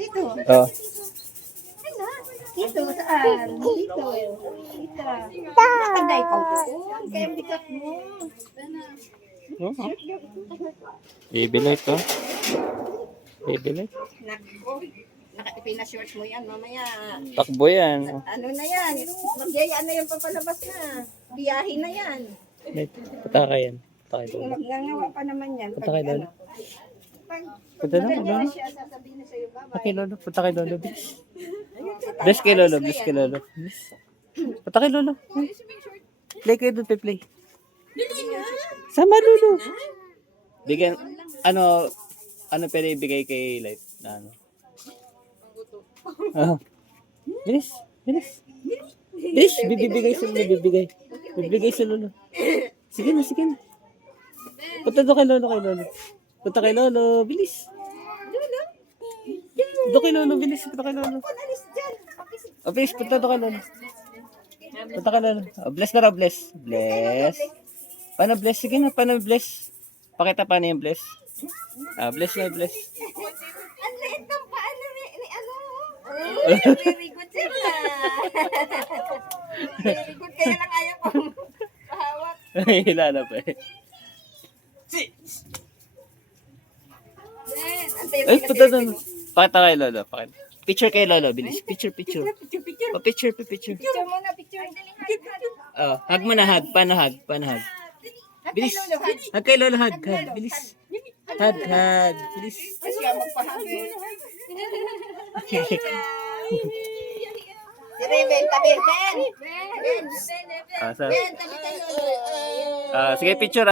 Dito. Oh. Dito, saan? Dito. Dito. Nakaday ko doon. Kaya ang bigat mo. Baby life to. Baby life. Nako. Nakatipin na shorts mo yan mamaya. Takbo yan. Ano na yan? Magyayaan na yan papalabas na. Biyahe na yan. Pataka yan. Pataka ito. Magngangawa pa naman yan. Punta kay Lolo. Pag Punta na, maganda Lolo. siya, sasabihin na sa'yo, bye-bye. Punta kay Lolo. Punta kay Lolo. Bless kay Lolo. Bless kay Lolo. Bless. Punta kay Lolo. Play kayo doon. Play. Sama Lolo. Bigyan. Ano pwede ibigay kay Light? Na ano? Bilis. Bilis. Bilis. Bibigay sa Lolo. Bibigay sa Lolo. Sige na. Punta doon kay Lolo. Punta kay Lolo. Bilis. Doon kay Lolo. Bilis. Punta kay Lolo. Oh, bilis. Punta doon kay Lolo. Punta kay Lolo. Oh, bless na raw. Bless. Paano bless? Sige na. Paano bless? Pakita paano yung bless. Bless na. Bless. Ang liit ng paano ni ano? Very good sila. Very good. Kaya lang ayaw kong pahawak. Hilala pa eh. Ay, punta doon. Pakita kay Lolo. Pakita. Picture kay Lolo. Bilis. Picture. Picture. Picture. Picture muna, picture. Hug mo na hug. Paano hug? Bilis. Hug kay Lolo. Hug. Bilis. Hug. Bilis. Kasi siya magpahagi. Si Reben, tabi. Ben, tabi tayo. Sige, picture.